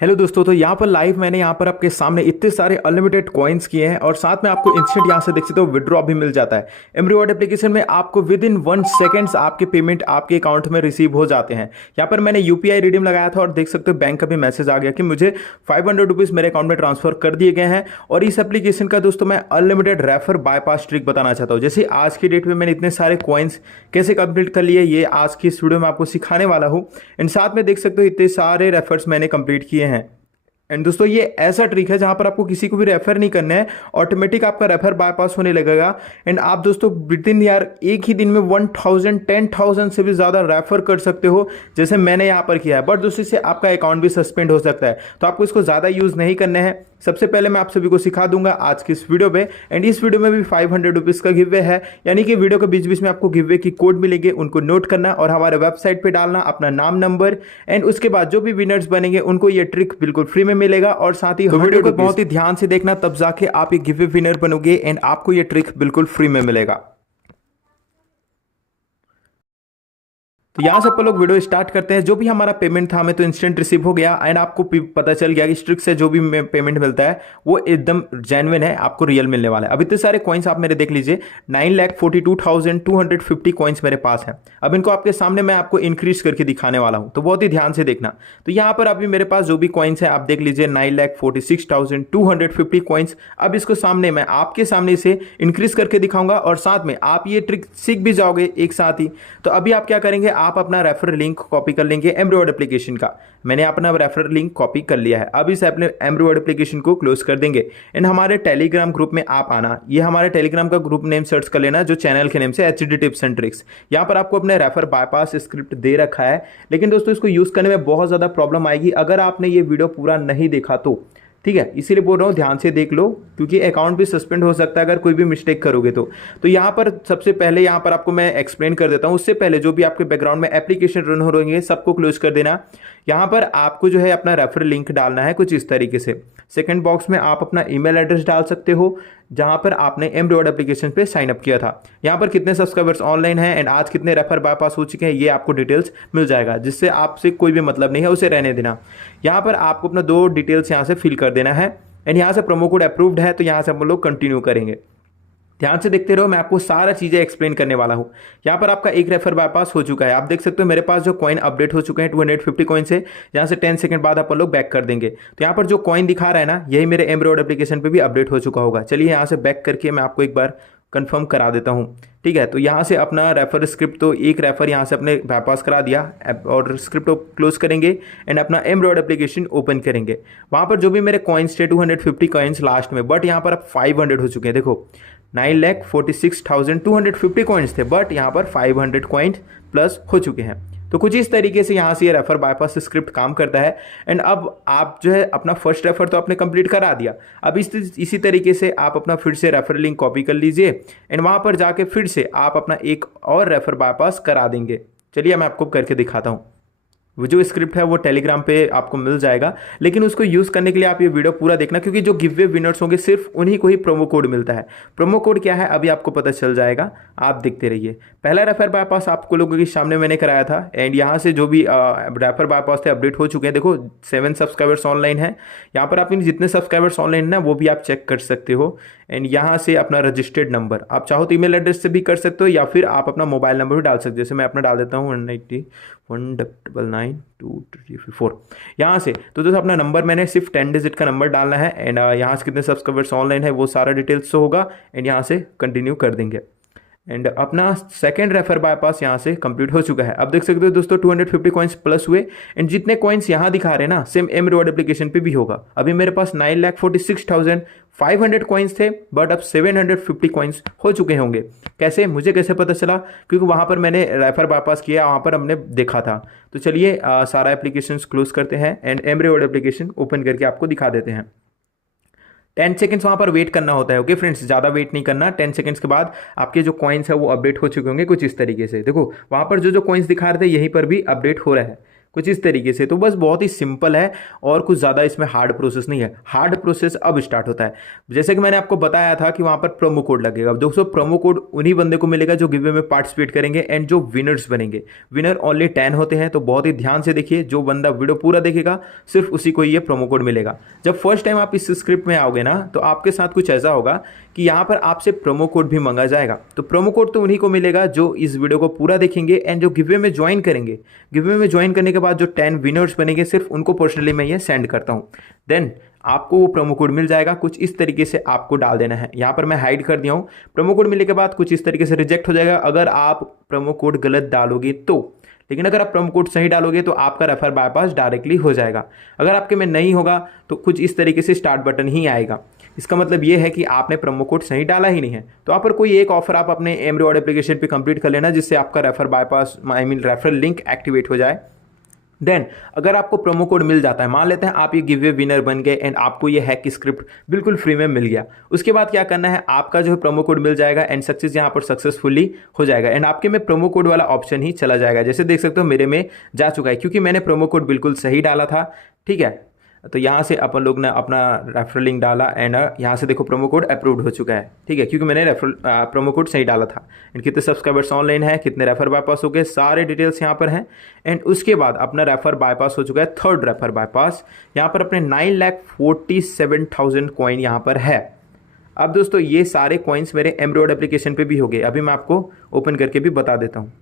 Hello दोस्तों, तो यहाँ पर लाइव मैंने यहाँ पर आपके सामने इतने सारे अनलिमिटेड कॉइन्स किए हैं और साथ में आपको इंस्टेंट यहाँ से देख सकते हो विड्रॉ भी मिल जाता है। एमरीवॉर्ड एप्लीकेशन में आपको विद इन 1 सेकेंड्स आपके पेमेंट आपके अकाउंट में रिसीव हो जाते हैं। यहाँ पर मैंने यूपीआई रिडीम लगाया था और देख सकते हो बैंक का भी मैसेज आ गया कि मुझे 500 रुपीज़ मेरे अकाउंट में ट्रांसफर कर दिए गए हैं। और इस एप्लीकेशन का दोस्तों मैं अनलिमिटेड रेफर बाईपास ट्रिक बताना चाहता हूँ। जैसे आज की डेट में मैंने इतने सारे कॉइन्स कैसे कंप्लीट कर लिए, ये आज की इस वीडियो में आपको सिखाने वाला हूँ। एंड साथ में देख सकते हो इतने सारे रेफर्स मैंने कंप्लीट किए हैं। एंड दोस्तों ये ऐसा ट्रिक है जहां पर आपको किसी को भी रेफर नहीं करना है, ऑटोमेटिक आपका रेफर बाईपास होने लगेगा। एंड आप दोस्तों विद इन यार एक ही दिन में 1000 से भी ज़्यादा रेफर कर सकते हो, जैसे मैंने यहाँ पर किया है। बट दोस्तों इससे आपका अकाउंट भी सस्पेंड हो सकता है, तो आपको इसको ज़्यादा यूज़ नहीं करना है। सबसे पहले मैं आप सभी को सिखा दूंगा आज की इस वीडियो पे। एंड इस वीडियो में भी 500 रुपीज़ का गिव वे है, यानी कि वीडियो के बीच बीच में आपको गिव वे की कोड मिलेंगे, उनको नोट करना और हमारे वेबसाइट पे डालना अपना नाम नंबर। एंड उसके बाद जो भी विनर्स बनेंगे उनको ये ट्रिक बिल्कुल फ्री में मिलेगा। और साथ ही वीडियो को बहुत ही ध्यान से देखना, तब जाके आप ये गिव वे विनर बनोगे एंड आपको ये ट्रिक बिल्कुल फ्री में मिलेगा। तो यहाँ से अपन लोग वीडियो स्टार्ट करते हैं। जो भी हमारा पेमेंट था हमें तो इंस्टेंट रिसीव हो गया एंड आपको पता चल गया कि स्ट्रिक से जो भी पेमेंट मिलता है वो एकदम जेन्युइन है, आपको रियल मिलने वाला है। अब इतने सारे कॉइन्स आप मेरे देख लीजिए, 9,42,250 कॉइन्स मेरे पास है। अब इनको आपके सामने मैं आपको इंक्रीज करके दिखाने वाला हूँ, तो बहुत ही ध्यान से देखना। तो यहाँ पर अभी मेरे पास जो भी कॉइन्स है आप देख लीजिए, 9,46,250 कॉइन्स। अब इसको सामने मैं आपके सामने इसे इंक्रीज करके दिखाऊंगा और साथ में आप ये ट्रिक सीख भी जाओगे एक साथ ही। तो अभी आप क्या करेंगे, आप अपना रेफर लिंक कॉपी कर लेंगे एमरीवॉर्ड एप्लीकेशन का। मैंने अपना रेफर लिंक कॉपी कर लिया है। अब इस एमरीवॉर्ड एप्लीकेशन को क्लोज कर देंगे एंड हमारे टेलीग्राम ग्रुप में आप आना। ये हमारे टेलीग्राम का ग्रुप नेम सर्च कर लेना, जो चैनल के नेम से एचडी टिप्स एंड ट्रिक्स। यहाँ पर आपको अपने रेफर बाईपास स्क्रिप्ट दे रखा है, लेकिन दोस्तों इसको यूज करने में बहुत ज्यादा प्रॉब्लम आएगी अगर आपने ये वीडियो पूरा नहीं देखा तो। ठीक है, इसीलिए बोल रहा हूँ ध्यान से देख लो, क्योंकि अकाउंट भी सस्पेंड हो सकता है अगर कोई भी मिस्टेक करोगे तो यहाँ पर सबसे पहले यहाँ पर आपको मैं एक्सप्लेन कर देता हूँ। उससे पहले जो भी आपके बैकग्राउंड में एप्लीकेशन रन हो रही है सबको क्लोज कर देना। यहाँ पर आपको जो है अपना रेफर लिंक डालना है कुछ इस तरीके से। सेकंड बॉक्स में आप अपना ईमेल एड्रेस डाल सकते हो जहां पर आपने एमरीवॉर्ड एप्लीकेशन पे साइन अप किया था। यहाँ पर कितने सब्सक्राइबर्स ऑनलाइन हैं एंड आज कितने रेफर बाईपास हो चुके हैं ये आपको डिटेल्स मिल जाएगा, जिससे आपसे कोई भी मतलब नहीं है, उसे रहने देना। यहाँ पर आपको अपना 2 डिटेल्स यहाँ से फिल कर देना है एंड यहाँ से प्रोमो कोड अप्रूव्ड है, तो यहाँ से हम लोग कंटिन्यू करेंगे। ध्यान से देखते रहो, मैं आपको सारा चीजें एक्सप्लेन करने वाला हूं। यहाँ पर आपका एक रेफर बाईपास हो चुका है। आप देख सकते हो मेरे पास जो कॉइन अपडेट हो चुके हैं 250 कॉइन से। यहाँ से 10 सेकंड बाद अपन लोग बैक कर देंगे। तो यहाँ पर जो कॉइन दिखा रहा है ना, यही मेरे एमरीवॉर्ड एप्लीकेशन पे भी अपडेट हो चुका होगा। चलिए यहाँ से बैक करके मैं आपको एक बार कंफर्म करा देता हूँ। ठीक है, तो यहाँ से अपना रेफर स्क्रिप्ट, तो एक रेफर यहाँ से अपने बाईपास करा दिया और स्क्रिप्ट को क्लोज करेंगे एंड अपना एमरीवॉर्ड एप्लीकेशन ओपन करेंगे। वहाँ पर जो भी मेरे कॉइन्स थे 250 कॉइन्स लास्ट में, बट यहाँ पर अब 500 हो चुके हैं। देखो 9,46,250 कॉइन्स थे, बट यहाँ पर 500 कॉइन्स प्लस हो चुके हैं। तो कुछ इस तरीके से यहाँ से ये रेफर बाईपास स्क्रिप्ट काम करता है। एंड अब आप जो है अपना फर्स्ट रेफर तो आपने कंप्लीट करा दिया। अब इसी तरीके से आप अपना फिर से रेफर लिंक कॉपी कर लीजिए एंड वहाँ पर जाके फिर से आप अपना एक और रेफर बाईपास करा देंगे। चलिए मैं आपको करके दिखाता हूँ। वो जो स्क्रिप्ट है वो टेलीग्राम पे आपको मिल जाएगा, लेकिन उसको यूज़ करने के लिए आप ये वीडियो पूरा देखना, क्योंकि जो गिव वे विनर्स होंगे सिर्फ उन्हीं को ही प्रोमो कोड मिलता है। प्रोमो कोड क्या है अभी आपको पता चल जाएगा, आप देखते रहिए। पहला रेफर बाईपास आपको लोगों के सामने मैंने कराया था एंड यहाँ से जो भी रेफर बाईपास थे अपडेट हो चुके हैं। देखो 7 सब्सक्राइबर्स ऑनलाइन है। यहाँ पर आप इन जितने सब्सक्राइबर्स ऑनलाइन है ना वो भी आप चेक कर सकते हो। एंड यहाँ से अपना रजिस्टर्ड नंबर आप चाहो तो ईमेल एड्रेस से भी कर सकते हो, या फिर आप अपना मोबाइल नंबर भी डाल सकते हो। जैसे मैं अपना डाल देता हूँ 190192344 यहाँ से। तो दोस्तों अपना नंबर मैंने सिर्फ 10 डिजिट का नंबर डालना है एंड यहाँ से कितने सब्सक्राइबर्स ऑनलाइन है वो सारा डिटेल्स तो होगा एंड यहाँ से कंटिन्यू कर देंगे। एंड अपना सेकंड रेफर बाईपास यहाँ से कंप्लीट हो चुका है। अब देख सकते हो दोस्तों 250 कॉइन्स प्लस हुए एंड जितने कॉइन्स यहाँ दिखा रहे हैं ना सेम एमरीवॉर्ड एप्लीकेशन पे भी होगा। अभी मेरे पास 9,46,500 कॉइन्स थे, बट अब 750 कॉइन्स हो चुके होंगे। कैसे, मुझे कैसे पता चला, क्योंकि वहाँ पर मैंने रेफर बाईपास किया, वहाँ पर हमने देखा था। तो चलिए सारा एप्लीकेशन क्लोज करते हैं एंड एमरीवॉर्ड एप्लीकेशन ओपन करके आपको दिखा देते हैं। 10 सेकंड्स वहाँ पर वेट करना होता है। ओके फ्रेंड्स, ज़्यादा वेट नहीं करना। 10 सेकंड्स के बाद आपके जो कॉइन्स है वो अपडेट हो चुके होंगे कुछ इस तरीके से। देखो वहाँ पर जो कॉइन्स दिखा रहे थे यहीं पर भी अपडेट हो रहा है। कुछ इस तरीके से। तो बस बहुत ही सिंपल है और कुछ ज़्यादा इसमें हार्ड प्रोसेस नहीं है। हार्ड प्रोसेस अब स्टार्ट होता है। जैसे कि मैंने आपको बताया था कि वहाँ पर प्रोमो कोड लगेगा। दोस्तों प्रोमो कोड उन्हीं बंदे को मिलेगा जो गिव अवे में पार्टिसिपेट करेंगे एंड जो विनर्स बनेंगे। विनर ओनली 10 होते हैं, तो बहुत ही ध्यान से देखिए। जो बंदा वीडियो पूरा देखेगा सिर्फ उसी को ये प्रोमो कोड मिलेगा। जब फर्स्ट टाइम आप इस स्क्रिप्ट में आओगे ना, तो आपके साथ कुछ ऐसा होगा कि यहाँ पर आपसे प्रोमो कोड भी मांगा जाएगा। तो प्रोमो कोड तो उन्हीं को मिलेगा जो इस वीडियो को पूरा देखेंगे एंड जो गिव अवे में ज्वाइन करेंगे। गिव अवे में ज्वाइन करने के बाद जो 10 विनर्स बनेंगे सिर्फ उनको पर्सनली मैं ये सेंड करता हूँ। देन आपको वो प्रोमो कोड मिल जाएगा। कुछ इस तरीके से आपको डाल देना है। यहाँ पर मैं हाइड कर दिया हूँ। प्रोमो कोड मिलने के बाद कुछ इस तरीके से रिजेक्ट हो जाएगा अगर आप प्रोमो कोड गलत डालोगे तो। लेकिन अगर आप प्रोमो कोड सही डालोगे तो आपका रेफर बाईपास डायरेक्टली हो जाएगा। अगर आपके में नहीं होगा तो कुछ इस तरीके से स्टार्ट बटन ही आएगा। इसका मतलब ये है कि आपने प्रोमो कोड सही डाला ही नहीं है। तो आप पर कोई एक ऑफर आप अपने एमरीवार्ड एप्लीकेशन पे कंप्लीट कर लेना, जिससे आपका refer bypass referral link activate हो जाए। देन अगर आपको प्रोमो कोड मिल जाता है, मान लेते हैं आप ये गिव अवे विनर बन गए एंड आपको ये हैक स्क्रिप्ट बिल्कुल फ्री में मिल गया। उसके बाद क्या करना है, आपका जो है प्रोमो कोड मिल जाएगा एंड सक्सेस यहाँ पर सक्सेसफुली हो जाएगा एंड आपके में प्रोमो कोड वाला ऑप्शन ही चला जाएगा। जैसे देख सकते हो मेरे में जा चुका है क्योंकि मैंने प्रोमो कोड बिल्कुल सही डाला था। ठीक है, तो यहाँ से अपन लोग ने अपना रेफरल लिंक डाला एंड यहाँ से देखो प्रोमो कोड अप्रूव्ड हो चुका है। ठीक है, क्योंकि मैंने रेफरल प्रोमो कोड सही डाला था। एंड कितने सब्सक्राइबर्स ऑनलाइन है, कितने रेफर बाईपास हो गए, सारे डिटेल्स यहाँ पर हैं। एंड उसके बाद अपना रेफर बाईपास हो चुका है, थर्ड रेफर बाईपास। यहाँ पर अपने 9,47,000 कॉइन यहाँ पर है। अब दोस्तों ये सारे कॉइन्स मेरे एमरीवार्ड एप्लीकेशन पे भी हो गए। अभी मैं आपको ओपन करके भी बता देता हूँ।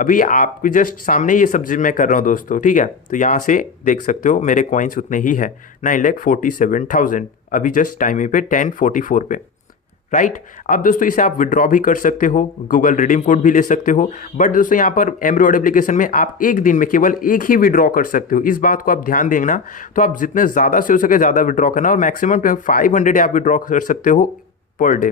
अभी आपके जस्ट सामने ये सब मैं कर रहा हूँ दोस्तों। ठीक है, तो यहाँ से देख सकते हो मेरे कॉइन्स उतने ही है, 9,47,000 अभी जस्ट टाइम पे 10:44 पे। राइट, अब दोस्तों इसे आप विड्रॉ भी कर सकते हो, गूगल रिडीम कोड भी ले सकते हो। बट दोस्तों यहाँ पर एमरीवार्ड एप्लीकेशन में आप एक दिन में केवल एक ही विड्रॉ कर सकते हो। इस बात को आप ध्यान देना। तो आप जितने ज़्यादा से हो सके ज़्यादा विड्रॉ करना और मैक्सिमम 500 आप विड्रॉ कर सकते हो पर डे।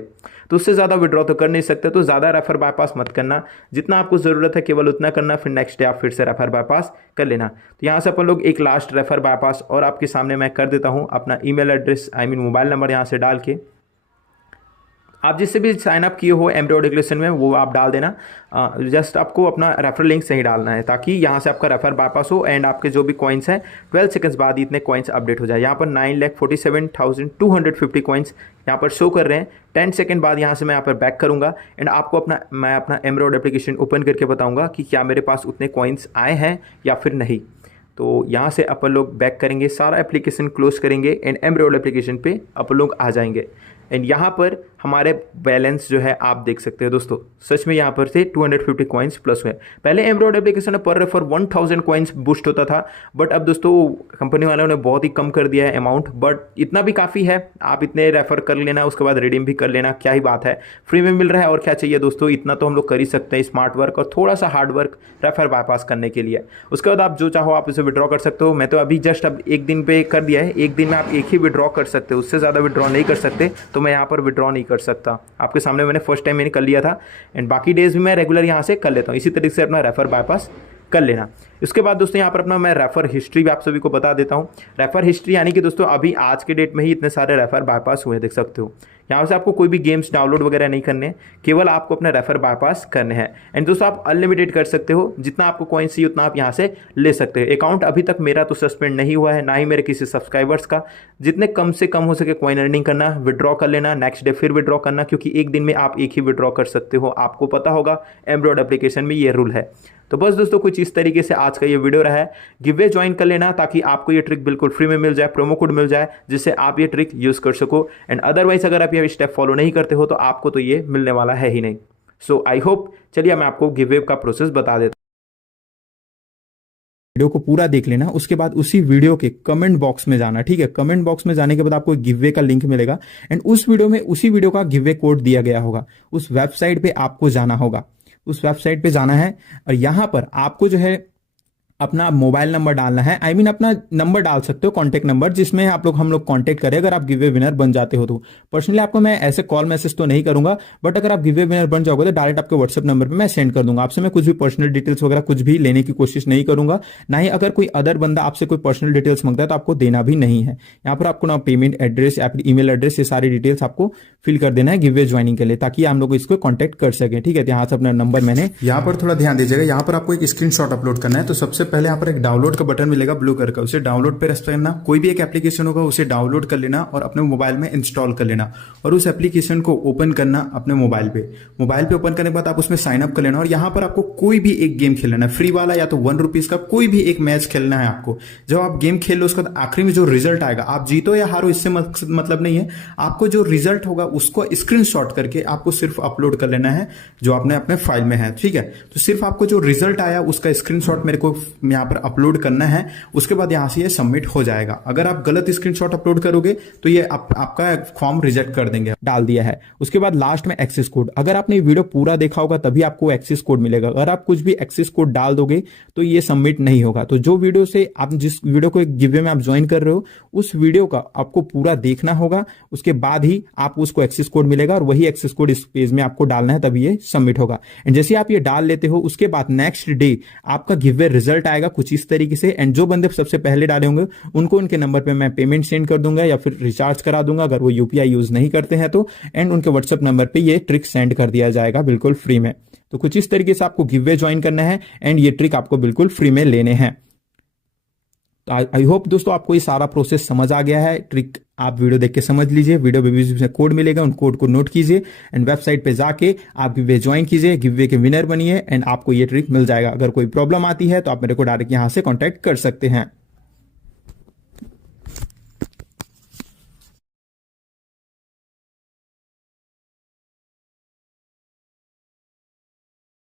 तो उससे ज़्यादा विड्रॉ तो कर नहीं सकते, तो ज़्यादा रेफर बाईपास मत करना। जितना आपको ज़रूरत है केवल उतना करना, फिर नेक्स्ट डे आप फिर से रेफर बाईपास कर लेना। तो यहाँ से अपन लोग एक लास्ट रेफर बाईपास और आपके सामने मैं कर देता हूँ। अपना ईमेल एड्रेस मोबाइल नंबर यहाँ से डाल के आप जिससे भी साइन अप किए हो एमरीवार्ड एप्लीकेशन में वो आप डाल देना। जस्ट आपको अपना रेफर लिंक सही डालना है ताकि यहाँ से आपका रेफर बाईपास हो एंड आपके जो भी कॉइन्स हैं 12 सेकंड्स बाद इतने कॉइन्स अपडेट हो जाए। यहाँ पर 9,47,250 कॉइन्स यहाँ पर शो कर रहे हैं। 10 सेकंड बाद यहाँ से मैं यहाँ पर बैक करूँगा एंड आपको मैं अपना एमरीवार्ड एप्लीकेशन ओपन करके बताऊँगा कि क्या मेरे पास उतने कॉइन्स आए हैं या फिर नहीं। तो यहाँ से अपन लोग बैक करेंगे, सारा एप्लीकेशन क्लोज करेंगे एंड एमरीवार्ड एप्लीकेशन पे अपन लोग आ जाएंगे। एंड यहाँ पर हमारे बैलेंस जो है आप देख सकते हैं दोस्तों, सच में यहाँ पर से 250 कॉइन्स प्लस हुए। पहले एमरीवार्ड एप्लीकेशन में पर रेफर 1000 कॉइन्स बूस्ट होता था, बट अब दोस्तों कंपनी वालों ने बहुत ही कम कर दिया है अमाउंट। बट इतना भी काफ़ी है, आप इतने रेफर कर लेना, उसके बाद रिडीम भी कर लेना, क्या ही बात है, फ्री में मिल रहा है और क्या चाहिए दोस्तों। इतना तो हम लोग कर ही सकते हैं, स्मार्ट वर्क और थोड़ा सा हार्ड वर्क रेफर बाईपास करने के लिए। उसके बाद आप जो चाहो आप इसे विड्रॉ कर सकते हो। मैं तो अभी जस्ट अब एक दिन पे कर दिया है, एक दिन में आप एक ही विड्रॉ कर सकते हो, उससे ज़्यादा विड्रॉ नहीं कर सकते। तो मैं यहाँ पर विड्रॉ नहीं कर सकता, आपके सामने मैंने फर्स्ट टाइम मैंने कर लिया था एंड बाकी डेज भी मैं रेगुलर यहाँ से कर लेता हूँ। इसी तरीके से अपना रेफर बाईपास कर लेना। इसके बाद दोस्तों यहाँ पर अपना मैं रेफर हिस्ट्री भी आप सभी को बता देता हूँ। रेफर हिस्ट्री यानी कि दोस्तों अभी आज के डेट में ही इतने सारे रेफर बाईपास हुए देख सकते हो। यहाँ से आपको कोई भी गेम्स डाउनलोड वगैरह नहीं करने, केवल आपको अपने रेफर बाईपास करने हैं। एंड दोस्तों आप अनलिमिटेड कर सकते हो, जितना आपको कॉइन्स चाहिए उतना आप यहाँ से ले सकते हो। अकाउंट अभी तक मेरा तो सस्पेंड नहीं हुआ है, ना ही मेरे किसी सब्सक्राइबर्स का। जितने कम से कम हो सके कॉइन अर्निंग करना, विड्रॉ कर लेना, नेक्स्ट डे फिर विड्रॉ करना, क्योंकि एक दिन में आप एक ही विड्रॉ कर सकते हो। आपको पता होगा एमरीवार्ड एप्लीकेशन में ये रूल है। तो बस दोस्तों कुछ इस तरीके से आज का ये वीडियो रहा है। गिव अवे ज्वाइन कर लेना ताकि आपको ये ट्रिक बिल्कुल फ्री में मिल जाए, प्रोमो कोड मिल जाए जिससे आप ये ट्रिक यूज कर सको। एंड अदरवाइज अगर आप ये स्टेप फॉलो नहीं करते हो तो आपको तो ये मिलने वाला है ही नहीं। सो आई होप, चलिए मैं आपको गिव अवे का प्रोसेस बता देता हूं। वीडियो को पूरा देख लेना, उसके बाद उसी वीडियो के कमेंट बॉक्स में जाना। ठीक है, कमेंट बॉक्स में जाने के बाद आपको गिव अवे का लिंक मिलेगा एंड उस वीडियो में उसी वीडियो का गिव अवे कोड दिया गया होगा। उस वेबसाइट पे आपको जाना होगा, उस वेबसाइट पे जाना है और यहां पर आपको जो है अपना मोबाइल नंबर डालना है। अपना नंबर डाल सकते हो, कॉन्टैक्ट नंबर, जिसमें हम लोग कॉन्टैक्ट करें अगर आप गिव अवे विनर बन जाते हो तो। पर्सनली आपको मैं ऐसे कॉल मैसेज तो नहीं करूंगा, बट अगर आप गिव अवे विनर बन जाओगे तो डायरेक्ट आपके व्हाट्सएप नंबर पे मैं सेंड कर दूंगा। आपसे मैं कुछ भी पर्सनल डिटेल्स वगैरह कुछ भी लेने की कोशिश नहीं करूंगा, ना ही अगर कोई अदर बंदा आपसे कोई पर्सनल डिटेल्स मांगता है तो आपको देना भी नहीं है। यहाँ पर आपको ना पेमेंट एड्रेस या फिर ईमेल एड्रेस, ये सारी डिटेल्स आपको फिल कर देना है गिव अवे ज्वाइनिंग के लिए, ताकि हम लोग इसको कॉन्टैक्ट कर सकें। ठीक है, यहाँ से अपना नंबर मैंने यहाँ पर थोड़ा ध्यान दीजिएगा, यहाँ पर आपको एक स्क्रीनशॉट अपलोड करना है। तो सबसे पहले यहाँ पर एक डाउनलोड का बटन मिलेगा ब्लू कलर का, उसे डाउनलोड पे प्रेस करना। कोई भी एक एप्लीकेशन होगा उसे डाउनलोड कर लेना और अपने मोबाइल में इंस्टॉल कर लेना और उस एप्लीकेशन को ओपन करना अपने मोबाइल पे ओपन करने के बाद आप उसमें साइन अप कर लेना और यहाँ पर आपको कोई भी एक गेम खेलना है, फ्री वाला या तो ₹1 का कोई भी एक मैच खेलना है आपको। जब आप गेम खेल लो उसके बाद आखिरी में जो रिजल्ट आएगा, आप जीतो या हारो इससे मतलब नहीं है, आपको जो रिजल्ट होगा उसको स्क्रीनशॉट करके आपको सिर्फ अपलोड कर लेना है जो आपने अपने फाइल में है, ठीक है। तो सिर्फ आपको जो रिजल्ट आया उसका स्क्रीनशॉट मेरे को यहाँ पर अपलोड करना है, उसके बाद यहाँ से ये सबमिट हो जाएगा। अगर आप गलत स्क्रीनशॉट अपलोड करोगे तो ये आपका फॉर्म रिजेक्ट कर देंगे। डाल दिया है, उसके बाद लास्ट में एक्सेस कोड, अगर आपने वीडियो पूरा देखा होगा तभी आपको एक्सेस कोड मिलेगा। अगर आप कुछ भी एक्सेस कोड डाल दोगे तो ये सबमिट नहीं होगा। तो जो वीडियो से आप जिस वीडियो को एक गिवे में आप ज्वाइन कर रहे हो उस वीडियो का आपको पूरा देखना होगा, उसके बाद ही आप उसको एक्सेस कोड मिलेगा और वही एक्सेस कोड इस पेज में आपको डालना है, तभी ये सबमिट होगा। एंड जैसे आप ये डाल लेते हो उसके बाद नेक्स्ट डे आपका गिवे रिजल्ट आएगा कुछ इस तरीके से। एंड जो बंदे सबसे पहले डाले होंगे उनको उनके नंबर पे मैं पेमेंट सेंड कर दूंगा या फिर रिचार्ज करा दूंगा अगर वो यूपीआई यूज नहीं करते हैं तो। एंड उनके व्हाट्सएप नंबर पे ये ट्रिक सेंड कर दिया जाएगा बिल्कुल फ्री में। तो कुछ इस तरीके से आपको गिवे ज्वाइन करना है एंड ये ट्रिक आपको बिल्कुल फ्री में लेने हैं। तो आई होप दोस्तों आपको ये सारा प्रोसेस समझ आ गया है। ट्रिक आप वीडियो देख के समझ लीजिए, वीडियो में कोड मिलेगा, उन कोड को नोट कीजिए एंड वेबसाइट पे जाके आप गिवे ज्वाइन कीजिए, गिवे के विनर बनिए एंड आपको ये ट्रिक मिल जाएगा। अगर कोई प्रॉब्लम आती है तो आप मेरे को डायरेक्ट यहाँ से कॉन्टैक्ट कर सकते हैं।